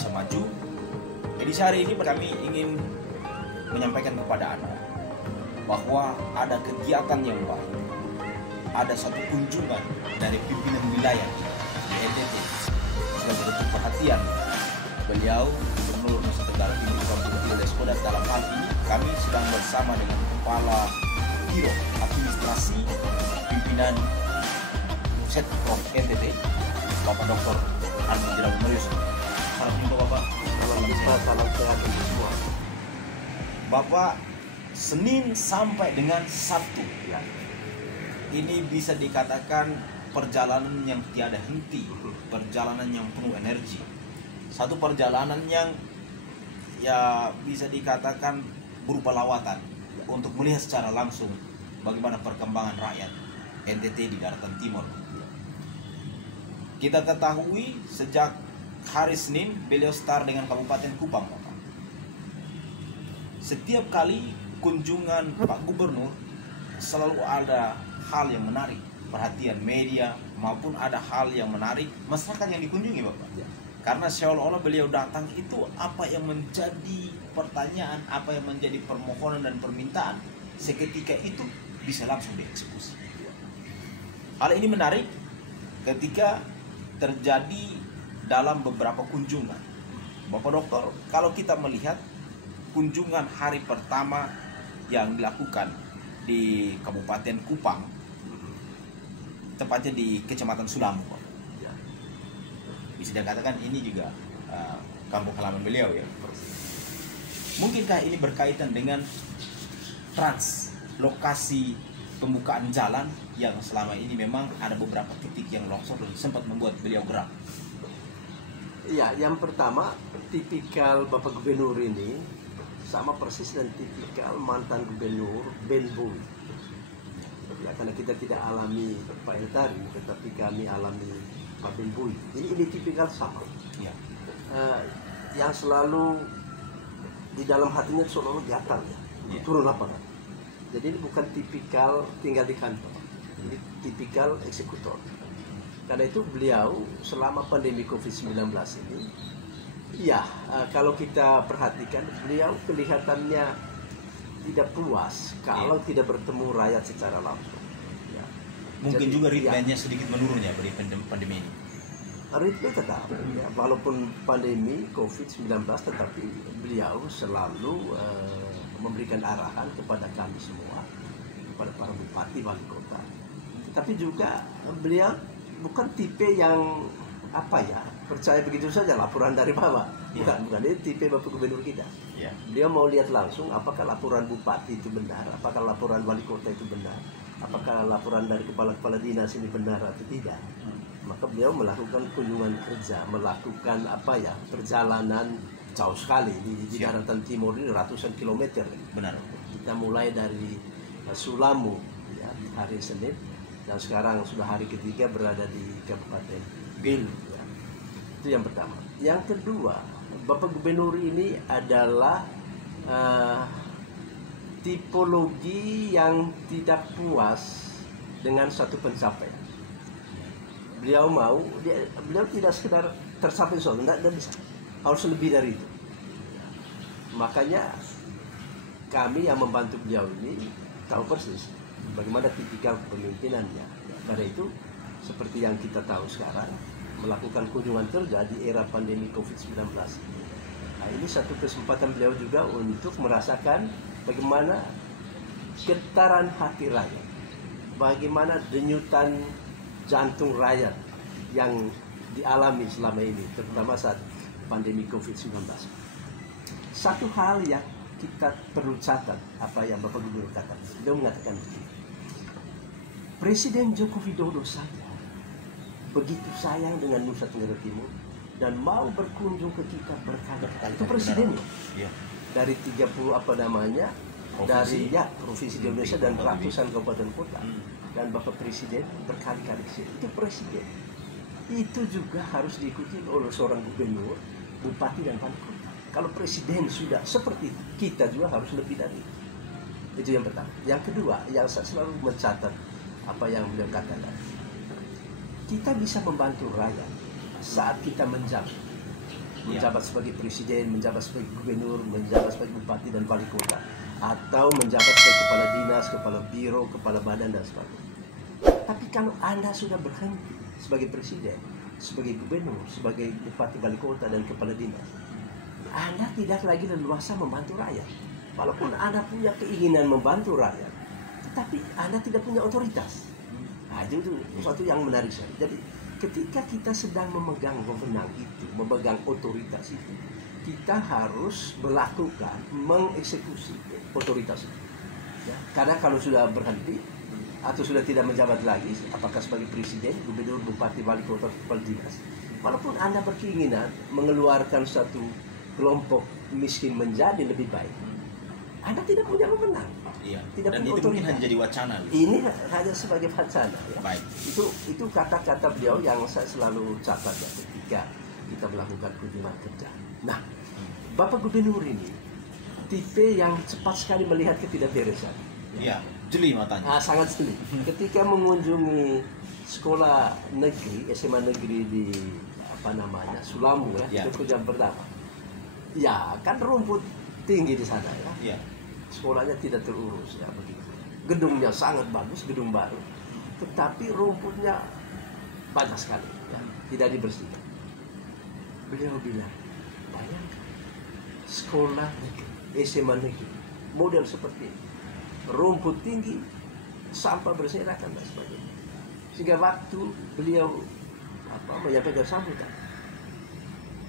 bisa maju. Edisi hari ini kami ingin menyampaikan kepada Anda bahwa ada kegiatan yang baik, ada satu kunjungan dari pimpinan wilayah di NTT sebagai bentuk perhatian beliau Gubernur Nusa Tenggara Timur Prof. Lesko. Dan dalam hal ini kami sedang bersama dengan Kepala Biro Administrasi Pimpinan Setprov NTT, Bapak Dr. Ardi Jerawan Marius. Salam jumpa Bapak. Salam sehat untuk semua. Bapak, Senin sampai dengan Sabtu Ya. ini bisa dikatakan perjalanan yang tiada henti, perjalanan yang penuh energi, satu perjalanan yang ya bisa dikatakan berupa lawatan untuk melihat secara langsung bagaimana perkembangan rakyat NTT di daratan timur. Kita ketahui sejak hari Senin beliau start dengan Kabupaten Kupang, Bapak. Setiap kali kunjungan Pak Gubernur selalu ada hal yang menarik perhatian media maupun ada hal yang menarik masyarakat yang dikunjungi, Bapak. Ya. Karena seolah-olah beliau datang itu apa yang menjadi pertanyaan, apa yang menjadi permohonan dan permintaan seketika itu bisa langsung dieksekusi. Hal ini menarik ketika terjadi dalam beberapa kunjungan. Bapak Dokter, kalau kita melihat kunjungan hari pertama yang dilakukan di Kabupaten Kupang, tepatnya di Kecamatan Sulamu, Pak. Ya. Bisa dikatakan ini juga kampung halaman beliau ya. Mungkinkah ini berkaitan dengan lokasi pembukaan jalan yang selama ini memang ada beberapa titik yang longsor dan sempat membuat beliau gerak? Ya, yang pertama, tipikal Bapak Gubernur ini sama persis dan tipikal mantan Gubernur Ben Bui. Ya, karena kita tidak alami Pak Eltari, tetapi kami alami Pak Ben Bui. Ini tipikal sama. Ya. Yang selalu di dalam hatinya selalu gatal ya, Ya. turun lapangan. Jadi ini bukan tipikal tinggal di kantor, ini tipikal eksekutor. Karena itu beliau selama pandemi COVID-19 ini, ya kalau kita perhatikan beliau kelihatannya tidak puas kalau tidak bertemu rakyat secara langsung. Ya. Mungkin Jadi, juga ya, ritmenya sedikit menurun ya dari pandemi ini. ritme tetap, ya, walaupun pandemi COVID-19, tetapi beliau selalu memberikan arahan kepada kami semua, kepada para bupati, wali kota. Tapi juga beliau bukan tipe yang percaya begitu saja laporan dari bawah. Bukan, ini tipe Bapak Gubernur kita. Ya. Dia mau lihat langsung apakah laporan bupati itu benar, apakah laporan wali kota itu benar, apakah laporan dari kepala-kepala dinas ini benar atau tidak. Maka beliau melakukan kunjungan kerja, melakukan perjalanan jauh sekali di daratan timur ini, ratusan kilometer. Benar. Kita mulai dari Sulamu ya, hari Senin, dan sekarang sudah hari ketiga berada di Kabupaten Belu. Ya. Itu yang pertama. Yang kedua, Bapak Gubernur ini adalah tipologi yang tidak puas dengan satu pencapaian. Beliau tidak sekedar tercapai soal, tidak bisa, harus lebih dari itu. Makanya kami yang membantu beliau ini tahu persis bagaimana tipikal kepemimpinannya. Karena itu seperti yang kita tahu sekarang, melakukan kunjungan kerja di era pandemi COVID-19. Nah, ini satu kesempatan beliau juga untuk merasakan bagaimana getaran hati rakyat, bagaimana denyutan jantung rakyat yang dialami selama ini, terutama saat pandemi COVID-19. Satu hal yang kita perlu catat, apa yang Bapak Gubernur katakan, beliau mengatakan begini, Presiden Joko Widodo saja begitu sayang dengan Nusa Tenggara Timur dan mau berkunjung ke kita berkali-kali. Itu presiden loh. Ya. Dari 30 provinsi di Indonesia dan ratusan kabupaten kota. Dan Bapak Presiden berkali-kali ke sini. Itu presiden. Itu juga harus diikuti oleh seorang gubernur, bupati dan wali kota. Kalau presiden sudah seperti itu, kita juga harus lebih dari itu. Itu yang pertama. Yang kedua, yang saya selalu mencatat apa yang beliau katakan. Kita bisa membantu rakyat saat kita menjamin menjabat sebagai presiden, menjabat sebagai gubernur, menjabat sebagai bupati dan wali kota, atau menjabat sebagai kepala dinas, kepala biro, kepala badan dan sebagainya. Tapi kalau Anda sudah berhenti sebagai presiden, sebagai gubernur, sebagai bupati, wali kota dan kepala dinas, Anda tidak lagi leluasa membantu rakyat. Walaupun Anda punya keinginan membantu rakyat, tetapi Anda tidak punya otoritas. Nah, itu sesuatu yang menarik sekali. Jadi ketika kita sedang memegang wewenang itu, memegang otoritas itu, kita harus melakukan, mengeksekusi otoritas itu. Ya, karena kalau sudah berhenti atau sudah tidak menjabat lagi, apakah sebagai presiden, gubernur, bupati, wali kota, kepala dinas, walaupun Anda berkeinginan mengeluarkan satu kelompok miskin menjadi lebih baik, Anda tidak punya wewenang. Iya. Tidak Dan punya itu mungkin otoritas. hanya jadi wacana. Ini hanya sebagai wacana. Ya. Baik. Itu kata-kata beliau yang saya selalu catat ya ketika kita melakukan kunjungan kerja. Nah, Bapak Gubernur ini tipe yang cepat sekali melihat ketidakberesan. Iya, jeli matanya. Sangat jeli. Ketika mengunjungi sekolah negeri, SMA negeri di Sulamu ya, itu kunjungan pertama. Ya, kan rumput tinggi di sana ya. Iya. Sekolahnya tidak terurus ya begitu. Gedungnya sangat bagus, gedung baru, tetapi rumputnya banyak sekali ya, tidak dibersihkan. Beliau bilang, bayangkan sekolah negeri, SMA negeri, model seperti ini, rumput tinggi, sampah berserakan dan sebagainya. Sehingga waktu beliau menyampaikan sambutan,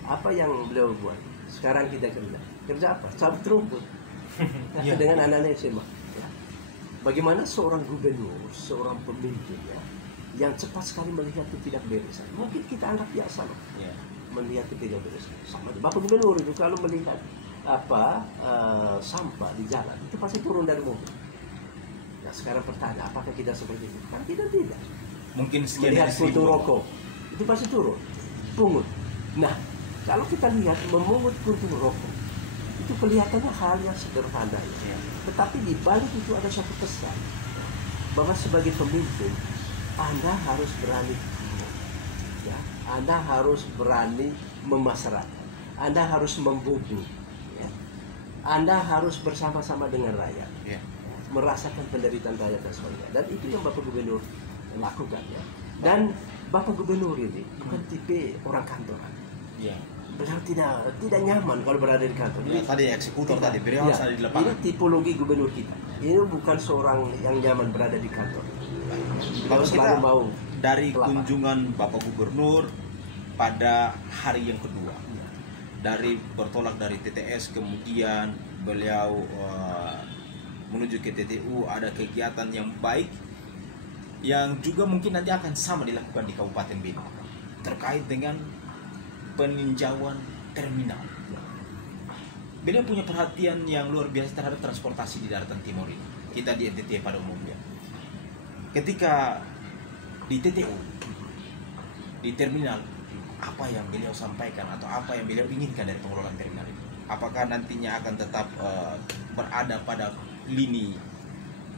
apa yang beliau buat? Sekarang kita kerja apa? Cabut rumput. Ya. Dengan anak-anak SMA. Ya. Bagaimana seorang gubernur, seorang pemimpin ya, yang cepat sekali melihat ketidakberesan. Mungkin kita anggap biasa loh, Ya. melihat ketidakberesan. Sama Bapak Gubernur itu kalau melihat sampah di jalan itu pasti turun dari mobil. Nah sekarang pertanyaan, apakah kita seperti itu? Kan kita tidak. Mungkin sekian Melihat dari puntung 1000 rokok itu pasti turun, pungut. Nah kalau kita lihat memungut puntung rokok, itu kelihatannya hal yang sederhana ya. Tetapi di balik itu ada satu pesan bahwa sebagai pemimpin Anda harus berani ya, Anda harus berani memasyarakatkan, Anda harus membumi ya. Anda harus bersama-sama dengan rakyat Ya. merasakan penderitaan rakyat dan sebagainya. Dan itu yang Bapak Gubernur lakukan ya. Dan Bapak Gubernur ini bukan tipe orang kantoran. Ya. Beliau tidak nyaman kalau berada di kantor. Ya, tadi eksekutor tadi, beliau harus ada di lapangan. Ini tipologi gubernur kita. Ini bukan seorang yang nyaman berada di kantor. Beliau Bapak, selalu mau dari ke lapangan. kunjungan Bapak Gubernur pada hari yang kedua, dari bertolak dari TTS, kemudian beliau menuju ke TTU, ada kegiatan yang baik yang juga mungkin nanti akan sama dilakukan di Kabupaten Bima terkait dengan peninjauan terminal. Beliau punya perhatian yang luar biasa terhadap transportasi di daratan timur ini. Kita di NTT pada umumnya. Ketika di TTU, di terminal, apa yang beliau sampaikan atau apa yang beliau inginkan dari pengelolaan terminal ini? Apakah nantinya akan tetap berada pada lini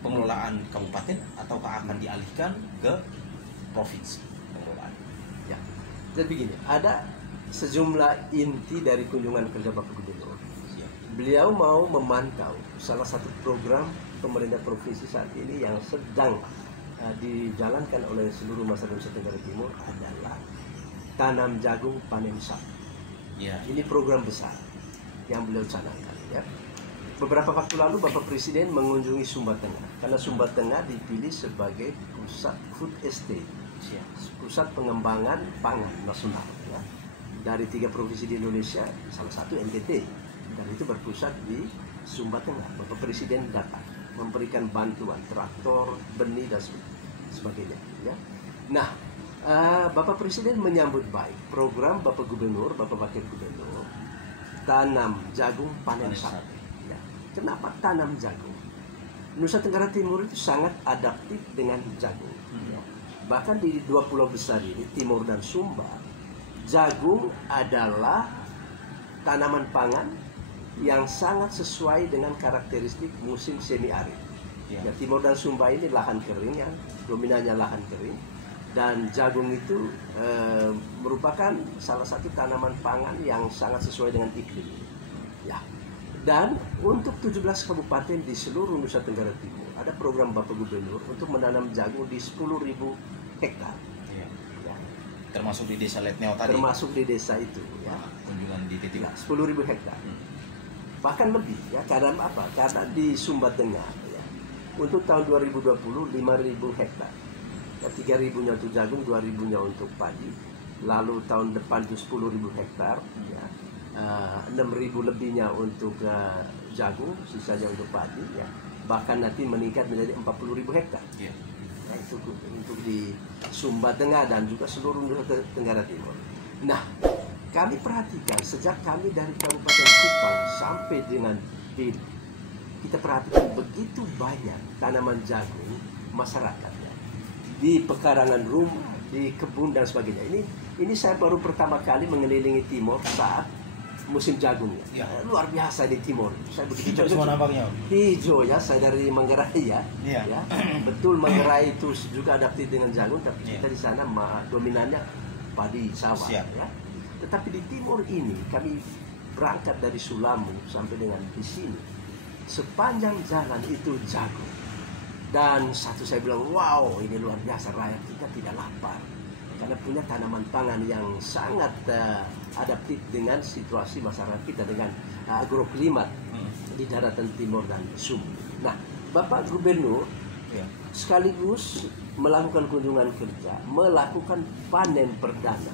pengelolaan kabupaten ataukah akan dialihkan ke provinsi pengelolaan? Ya. Jadi begini, ada sejumlah inti dari kunjungan kerja Bapak Gubernur. Beliau mau memantau salah satu program pemerintah provinsi saat ini yang sedang dijalankan oleh seluruh masyarakat Nusa Tenggara Timur adalah tanam jagung panen sapi. Ya. Ini program besar yang beliau canangkan. Ya. Beberapa waktu lalu Bapak Presiden mengunjungi Sumba Tengah karena Sumba Tengah dipilih sebagai pusat food estate, pusat pengembangan pangan nasional. Ya. Dari 3 provinsi di Indonesia, salah satu NTT, dan itu berpusat di Sumba Tengah. Bapak Presiden datang memberikan bantuan traktor, benih dan sebagainya. Ya. Nah, Bapak Presiden menyambut baik program Bapak Gubernur, Bapak Wakil Gubernur, tanam jagung panen sapi. Ya. Kenapa tanam jagung? Nusa Tenggara Timur itu sangat adaptif dengan jagung. Ya. Bahkan di 2 pulau besar ini, Timur dan Sumba, jagung adalah tanaman pangan yang sangat sesuai dengan karakteristik musim semi arid. Ya, Timur dan Sumba ini lahan kering, ya, dominannya lahan kering. Dan jagung itu merupakan salah satu tanaman pangan yang sangat sesuai dengan iklim. Ya. Dan untuk 17 kabupaten di seluruh Nusa Tenggara Timur ada program Bapak Gubernur untuk menanam jagung di 10.000 hektar. Iya. Ya. Termasuk di desa Letneo tadi. Termasuk di desa itu. Ya. Kunjungan di titik. Ya, 10.000 hektar. Bahkan lebih. Ya. Karena apa? Karena di Sumba Tengah. Ya. Untuk tahun 2020 5.000 hektar. 3.000-nya untuk jagung, 2.000-nya untuk padi. Lalu tahun depan itu 10.000 hektar, ya. 6.000 lebihnya untuk jagung, sisanya untuk padi, ya. Bahkan nanti meningkat menjadi 40.000 hektar. Yeah. Nah, itu untuk di Sumba Tengah dan juga seluruh Nusa Tenggara Timur. Nah, kami perhatikan sejak kami dari Kabupaten Kupang sampai dengan Belu, kita perhatikan begitu banyak tanaman jagung masyarakat. Di pekarangan rumah, di kebun dan sebagainya. Ini saya baru pertama kali mengelilingi Timor saat musim jagungnya. Ya. Luar biasa di Timor. Saya begitu Hijau semua nampaknya. Hijau ya, saya dari Manggarai ya. Ya. Ya. Betul Manggarai itu juga adaptif dengan jagung, tapi Ya. kita di sana dominannya padi sawah. Siap. Ya. Tetapi di Timur ini kami berangkat dari Sulamu sampai dengan di sini. Sepanjang jalan itu jagung. Dan satu saya bilang, wow, ini luar biasa, rakyat kita tidak lapar. Karena punya tanaman pangan yang sangat adaptif dengan situasi masyarakat kita, dengan agroklimat di daratan timur dan Sumba. Nah, Bapak Gubernur sekaligus melakukan kunjungan kerja, melakukan panen perdana.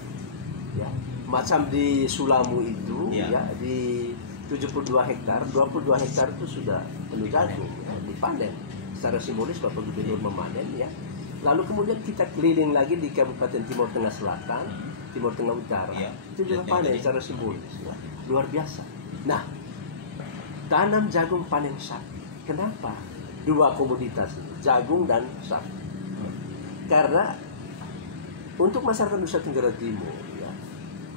Ya, macam di Sulamu itu, ya, di 72 hektar, 22 hektar itu sudah penuh jagung, ya, dipanen. Secara simbolis Bapak Gubernur memanen, ya. Lalu kemudian kita keliling lagi di Kabupaten Timur Tengah Selatan, Timur Tengah Utara. Ya. Itu juga panen secara simbolis, ya. Luar biasa. Nah, tanam jagung panen sapi. Kenapa? Dua komoditas, jagung dan sapi. Karena untuk masyarakat Nusa Tenggara Timur, ya,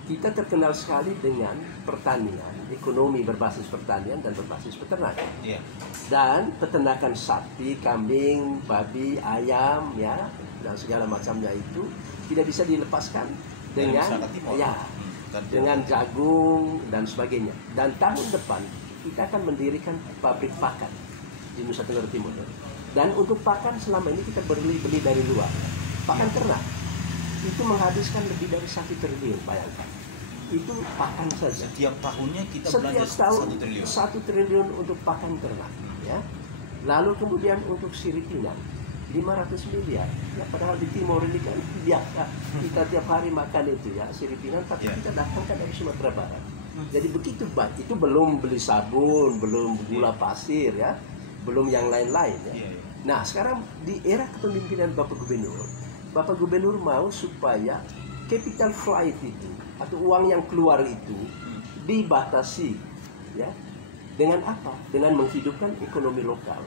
kita terkenal sekali dengan pertanian, ekonomi berbasis pertanian dan berbasis peternakan. Yeah. Dan peternakan sapi, kambing, babi, ayam, ya, dan segala macamnya itu tidak bisa dilepaskan dengan dengan jagung dan sebagainya. Dan tahun depan kita akan mendirikan pabrik pakan di Nusa Tenggara Timur. Dan untuk pakan selama ini kita beli dari luar. Pakan ternak itu menghabiskan lebih dari 1 triliun, bayangkan. Itu pakan saja. Setiap tahunnya kita Setiap belanja tahun 1 triliun. 1 triliun untuk pakan ternak, ya. Lalu kemudian untuk sirip pinang 500 miliar. Ya, padahal di Timor ini kan biasa kita tiap hari makan itu, ya, sirip pinang, tapi kita datangkan dari Sumatera Barat. Jadi begitu banyak. Itu belum beli sabun, belum gula pasir, ya, belum yang lain-lain, ya. Nah, sekarang di era kepemimpinan Bapak Gubernur mau supaya capital flight itu atau uang yang keluar itu dibatasi, ya. Dengan apa? Dengan menghidupkan ekonomi lokal.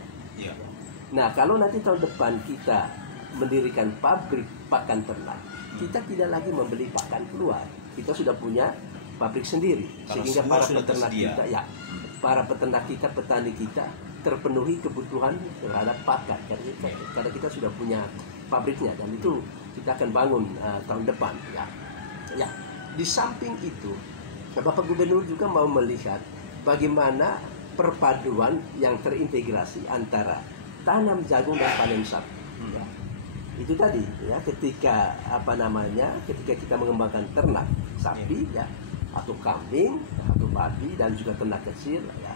Nah, kalau nanti tahun depan kita mendirikan pabrik pakan ternak, kita tidak lagi membeli pakan keluar. Kita sudah punya pabrik sendiri, sehingga para peternak kita, ya, para peternak kita, petani kita terpenuhi kebutuhan terhadap pakan karena kita sudah punya pabriknya, dan itu kita akan bangun tahun depan, ya. Ya, di samping itu Bapak Gubernur juga mau melihat bagaimana perpaduan yang terintegrasi antara tanam jagung dan panen sapi. Ya. Itu tadi, ya, ketika ketika kita mengembangkan ternak sapi, ya, atau kambing atau babi dan juga ternak kecil, ya,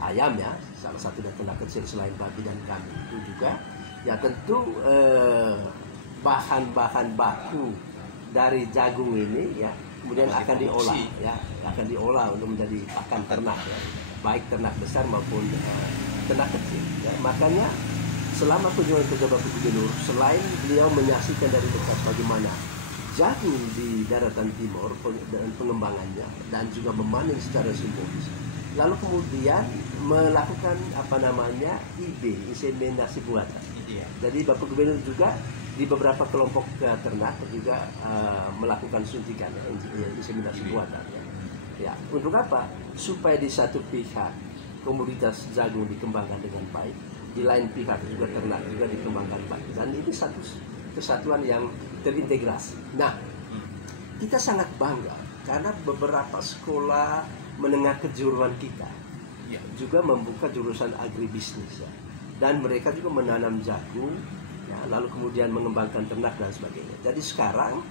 ayam, ya, salah satu dari ternak kecil selain babi dan kambing itu juga, ya, tentu bahan-bahan baku dari jagung ini, ya, kemudian akan diolah, ya, akan diolah untuk menjadi pakan ternak, ya, baik ternak besar maupun ternak kecil, ya. Makanya selama kunjungan kerja Bapak Gubernur, selain beliau menyaksikan dari dekat bagaimana jagung di daratan timur dan pengembangannya dan juga memanen secara simbolis, lalu kemudian melakukan inseminasi buatan. Jadi Bapak Gubernur juga di beberapa kelompok ternak juga melakukan suntikan, inseminasi buatan. Ya, untuk apa? Supaya di satu pihak komoditas jagung dikembangkan dengan baik, di lain pihak juga ternak juga dikembangkan baik. Dan ini satu kesatuan yang terintegrasi. Nah, kita sangat bangga karena beberapa sekolah menengah kejuruan kita juga membuka jurusan agribisnis ya. Dan mereka juga menanam jagung ya, lalu kemudian mengembangkan ternak dan sebagainya. Jadi sekarang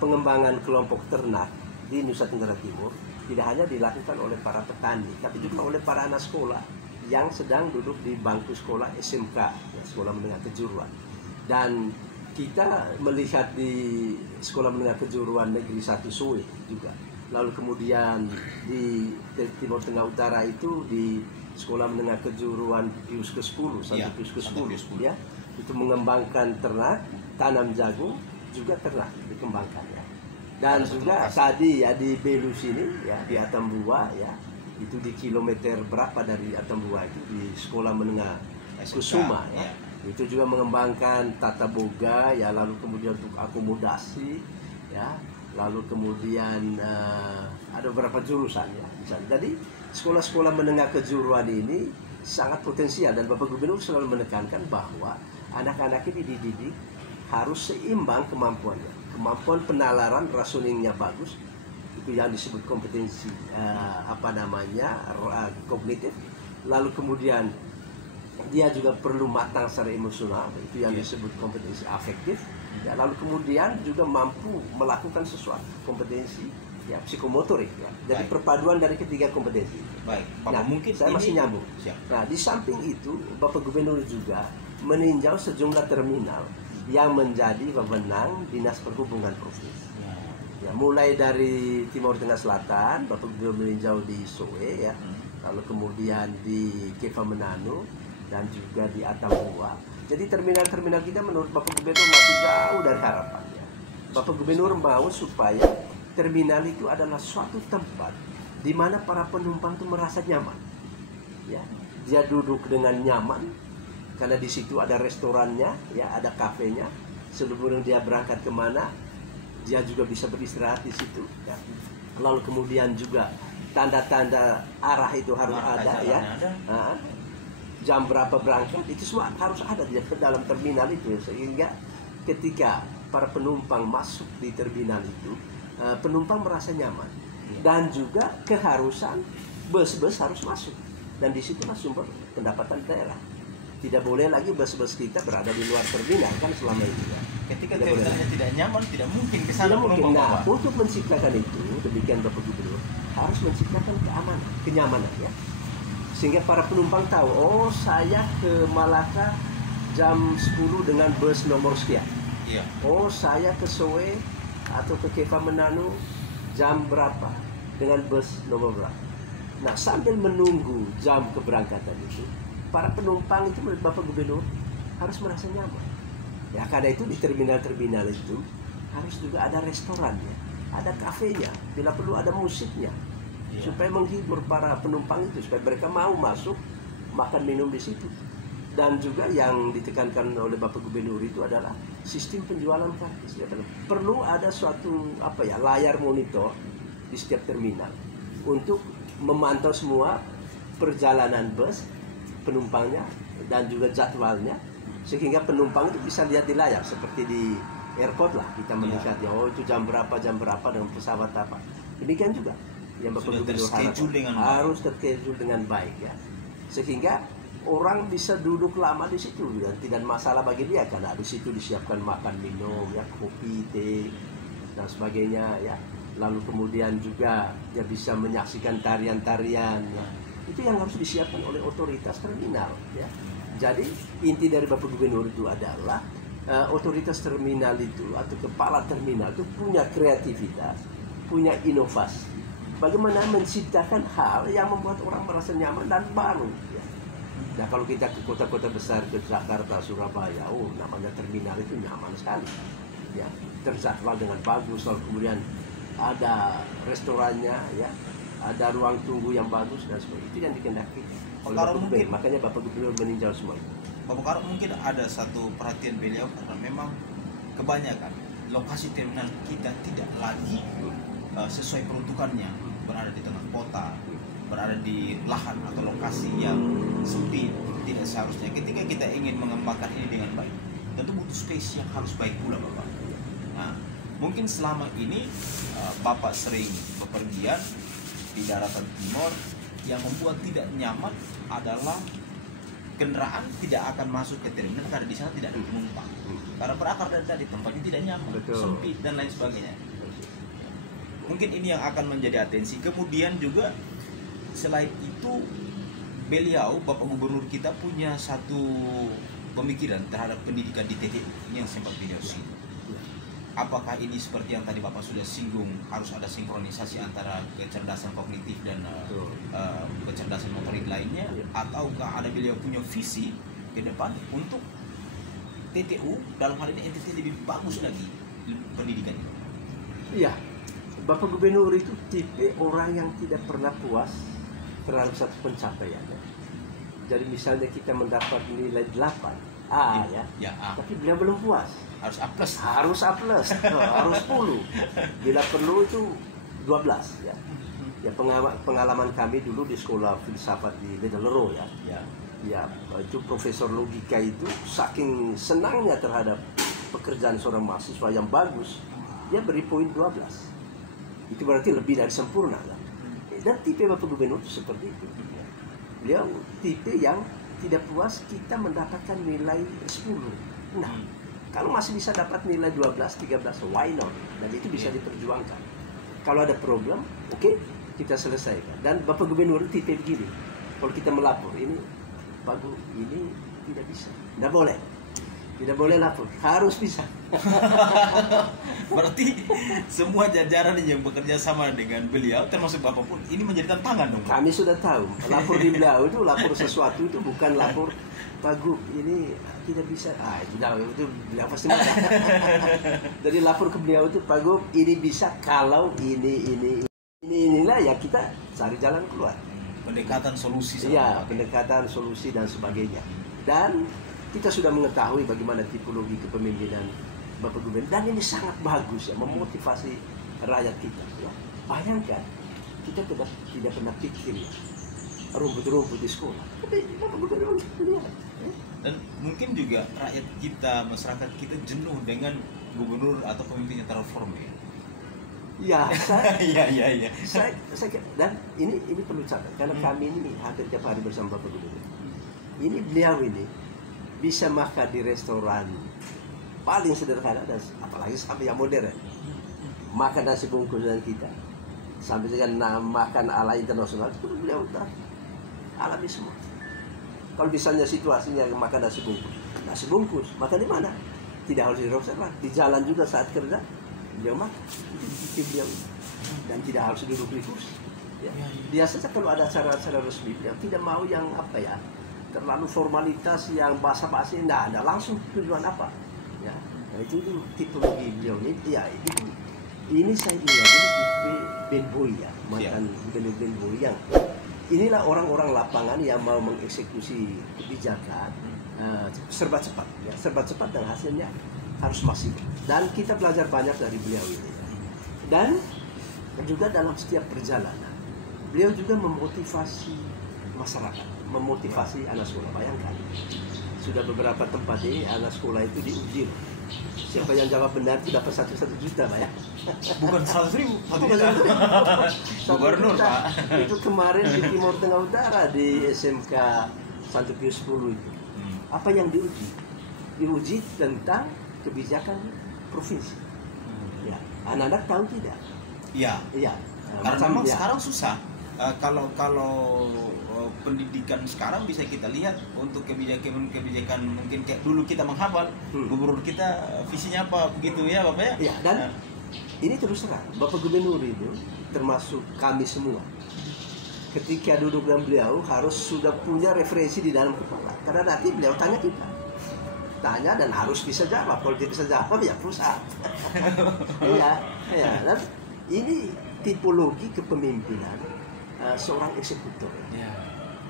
pengembangan kelompok ternak di Nusa Tenggara Timur tidak hanya dilakukan oleh para petani, tapi juga oleh para anak sekolah yang sedang duduk di bangku sekolah SMK, ya, sekolah menengah kejuruan. Dan kita melihat di sekolah menengah kejuruan negeri 1 Soe juga. Lalu kemudian di Timur Tengah Utara itu di sekolah menengah kejuruan Pius ke-10, Pius ke-10 ya. Itu mengembangkan ternak, tanam jagung, juga ternak dikembangkan ya. Dan juga tadi ya di Belu sini ya, di Atambua ya, itu di kilometer berapa dari Atambua itu di sekolah menengah Kusuma ya. Itu juga mengembangkan tata boga ya, lalu kemudian untuk akomodasi ya, lalu kemudian ada beberapa jurusan ya. Jadi sekolah-sekolah menengah kejuruan ini sangat potensial, dan Bapak Gubernur selalu menekankan bahwa anak-anak ini dididik harus seimbang kemampuannya. Kemampuan penalaran rasioningnya bagus, itu yang disebut kompetensi kognitif. Lalu kemudian dia juga perlu matang secara emosional, itu yang disebut kompetensi afektif. Ya, lalu kemudian juga mampu melakukan sesuatu, kompetensi ya psikomotorik ya. Jadi perpaduan dari ketiga kompetensi. Baik, Bapak, nah, mungkin saya masih nyambung. Nah, di samping itu Bapak Gubernur juga meninjau sejumlah terminal yang menjadi wewenang Dinas Perhubungan Provinsi. Ya, mulai dari Timur Tengah Selatan, Bapak Gubernur meninjau di Soe ya, lalu kemudian di Kepha Menanu, dan juga di Atambua. Jadi terminal-terminal kita menurut Bapak Gubernur masih jauh dari harapannya. Bapak Gubernur mau supaya terminal itu adalah suatu tempat di mana para penumpang itu merasa nyaman. Ya, dia duduk dengan nyaman karena di situ ada restorannya, ya, ada kafenya. Sebelum dia berangkat kemana, dia juga bisa beristirahat di situ. Ya. Lalu kemudian juga tanda-tanda arah itu harus ada, ya. Jam berapa berangkat itu semua harus ada di dalam terminal itu, sehingga ketika para penumpang masuk di terminal itu, penumpang merasa nyaman. Dan juga keharusan bus-bus harus masuk, dan di situlah sumber pendapatan daerah. Tidak boleh lagi bus-bus kita berada di luar terminal kan selama ini ya. Ketika terminalnya tidak nyaman, tidak mungkin ke sana penumpang. Nah, untuk menciptakan itu, demikian Bapak Gubernur, harus menciptakan keamanan, kenyamanan ya. Sehingga para penumpang tahu, oh saya ke Malaka jam 10 dengan bus nomor sekian. Iya. Oh saya ke Soe atau ke Kepha Menanu jam berapa dengan bus nomor berapa. Nah, sambil menunggu jam keberangkatan itu, para penumpang itu menurut Bapak Gubernur harus merasa nyaman. Ya, karena itu di terminal-terminal itu harus juga ada restorannya, ada kafenya, bila perlu ada musiknya. Supaya menghibur para penumpang itu, supaya mereka mau masuk makan minum di situ. Dan juga yang ditekankan oleh Bapak Gubernur itu adalah sistem penjualan gratis. Ya, perlu ada suatu layar monitor di setiap terminal untuk memantau semua perjalanan bus, penumpangnya, dan juga jadwalnya, sehingga penumpang itu bisa lihat di layar seperti di airport lah, kita melihat ya, oh itu jam berapa dengan pesawat apa. Demikian juga yang Bapak Gubernur harus terschedule dengan baik ya, sehingga orang bisa duduk lama di situ dan tidak masalah bagi dia, karena di situ disiapkan makan minum ya, kopi, teh dan sebagainya ya. Lalu kemudian juga dia bisa menyaksikan tarian-tarian ya. Itu yang harus disiapkan oleh otoritas terminal ya. Jadi inti dari Bapak Gubernur itu adalah otoritas terminal itu atau kepala terminal itu punya kreativitas, punya inovasi. Bagaimana menciptakan hal yang membuat orang merasa nyaman dan baru ya. Nah, kalau kita ke kota-kota besar, ke Jakarta, Surabaya, oh namanya terminal itu nyaman sekali ya, terjadwal dengan bagus, lalu kemudian ada restorannya ya, ada ruang tunggu yang bagus dan sebagainya. Itu yang dikehendaki oleh Bapak Gubernur. Makanya Bapak Gubernur meninjau semua itu. Bapak Karo, mungkin ada satu perhatian beliau karena memang kebanyakan lokasi terminal kita tidak lagi sesuai peruntukannya, berada di tengah kota, berada di lahan atau lokasi yang sempit. Tidak seharusnya ketika kita ingin mengembangkan ini dengan baik, tentu butuh space yang harus baik pula, Bapak. Nah, mungkin selama ini Bapak sering bepergian di daratan timur, yang membuat tidak nyaman adalah kendaraan tidak akan masuk ke terminal karena di sana tidak ada penumpang. Karena berakar dari tadi tempatnya tidak nyaman, sempit dan lain sebagainya. Mungkin ini yang akan menjadi atensi. Kemudian juga selain itu, beliau Bapak Gubernur kita punya satu pemikiran terhadap pendidikan di TTU yang sempat beliau singgung. Apakah ini seperti yang tadi Bapak sudah singgung, harus ada sinkronisasi antara kecerdasan kognitif dan kecerdasan motorik lainnya, ataukah ada beliau punya visi ke depan untuk TTU dalam hal ini NTT lebih bagus lagi pendidikan ini? Iya, Bapak Gubernur itu tipe orang yang tidak pernah puas terhadap satu pencapaian. Jadi misalnya kita mendapat nilai 8 A ya, A. Tapi beliau belum puas. Harus A+. Harus A+, harus 10. Bila perlu itu 12 ya. Ya pengalaman kami dulu di sekolah filsafat di Ledalero ya. Ya, itu profesor logika itu saking senangnya terhadap pekerjaan seorang mahasiswa yang bagus, dia beri poin 12. Itu berarti lebih dari sempurna kan? Dan tipe Bapak Gubernur itu seperti itu. Beliau tipe yang tidak puas kita mendapatkan nilai 10. Nah, kalau masih bisa dapat nilai 12, 13, why not? Dan itu bisa diperjuangkan. Kalau ada problem, oke, kita selesaikan. Dan Bapak Gubernur tipe begini. Kalau kita melapor, ini Pak Gu, ini tidak bisa. Tidak boleh. Tidak boleh lapor. Harus bisa. Berarti semua jajaran yang bekerja sama dengan beliau, termasuk Bapak pun, ini menjadi tantangan dong? Kami sudah tahu. Lapor di beliau itu, lapor sesuatu itu bukan lapor Pak Gu, ini tidak bisa. Itu beliau pasti marah. Jadi lapor ke beliau itu, Pak Gu, ini bisa kalau inilah ya kita cari jalan keluar. Pendekatan solusi. Iya, pendekatan solusi dan sebagainya. Dan kita sudah mengetahui bagaimana tipologi kepemimpinan Bapak Gubernur, dan ini sangat bagus ya, memotivasi rakyat kita. Ya. Bayangkan, kita tidak pernah pikir ya, rumput-rumput di sekolah. Tapi Bapak Gubernur lihat. Dan mungkin juga rakyat kita, masyarakat kita jenuh dengan gubernur atau pemimpin yang terlalu formal. Ya, saya dan ini perlu catat karena kami ini hampir tiap hari bersama Bapak Gubernur. Ini beliau ini bisa makan di restoran paling sederhana dan apalagi sampai yang modern. Makan nasi bungkus dengan kita, sampai dengan makan ala internasional itu beliau udah alami semua. Kalau misalnya situasinya makan nasi bungkus, makan di mana? Tidak harus di restoran, di jalan juga saat kerja beliau makan. Itu beliau dan tidak harus duduk di kursi. Ya. Biasanya kalau ada acara-acara resmi, beliau tidak mau yang terlalu formalitas yang basa-basi, ada langsung tujuan apa ya. Nah, itu tipologi beliau ini ya, ini saya ingat ini tipe Ben Boy ya, mantan Gubernur Ben Boy yang inilah orang-orang lapangan yang mau mengeksekusi kebijakan serba cepat dan hasilnya harus masif, dan kita belajar banyak dari beliau ini. Dan juga dalam setiap perjalanan beliau juga memotivasi masyarakat, memotivasi anak sekolah. Bayangkan, sudah beberapa tempat ini anak sekolah itu diuji. Siapa yang jawab benar itu dapat 1 juta, Pak ya. Bukan 100.000, Gubernur, Pak. Itu kemarin di Timur Tengah Utara di SMK Santo Pius 10 itu. Apa yang diuji? Diuji tentang kebijakan provinsi. Ya, anak-anak tahu tidak? Iya. Karena memang sekarang susah. Kalau pendidikan sekarang bisa kita lihat untuk kebijakan mungkin kayak dulu kita menghafal gubernur kita visinya apa begitu ya Bapak ya. Iya, dan ini terus terang Bapak Gubernur itu termasuk kami semua. Ketika duduk dengan beliau harus sudah punya referensi di dalam kepala. Karena nanti beliau tanya dan harus bisa jawab. Kalau tidak bisa jawab ya pusat. Iya. Dan ini tipologi kepemimpinan seorang eksekutor.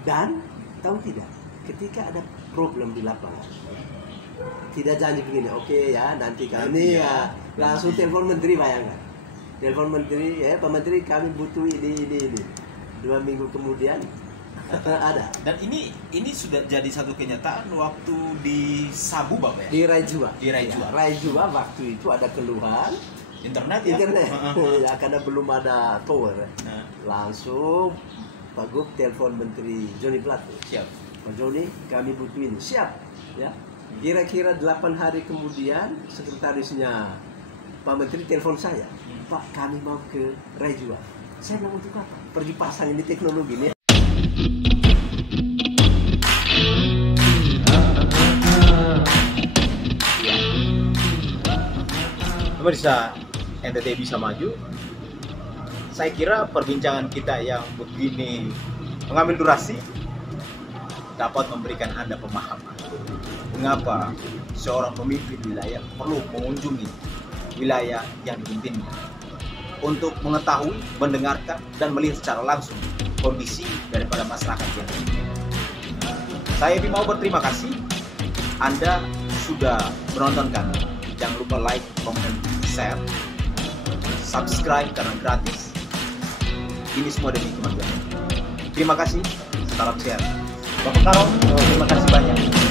Dan tahu tidak, ketika ada problem di lapangan, tidak janji begini, oke ya nanti kami langsung telepon menteri, bayangkan. Telepon menteri, Pak Menteri kami butuh ini. 2 minggu kemudian Ada. Dan ini sudah jadi satu kenyataan waktu di Sabu Bapak ya. Di Raijua. Di Raijua. Ya, Raijua waktu itu ada keluhan Internet ya. ya, karena belum ada tower. Nah, Langsung Pak Gub telepon Menteri Joni Plate. siap. Pak Joni, kami butuh ini. Siap. Ya. Kira-kira 8 hari kemudian sekretarisnya Pak Menteri telepon saya. Pak, kami mau ke Raijua. Saya bilang untuk apa? Pergi pasang ini teknologi ini. Pemirsa NTT Bisa Maju, saya kira perbincangan kita yang begini mengambil durasi dapat memberikan Anda pemahaman mengapa seorang pemimpin wilayah perlu mengunjungi wilayah yang dipimpinnya untuk mengetahui, mendengarkan, dan melihat secara langsung kondisi daripada masyarakat yang dipimpin. Saya mau berterima kasih Anda sudah menonton kami. Jangan lupa like, comment, share, subscribe karena gratis. Ini semua demi kemajuan. Terima kasih. Salam sehat. Bapak Karo, terima kasih banyak.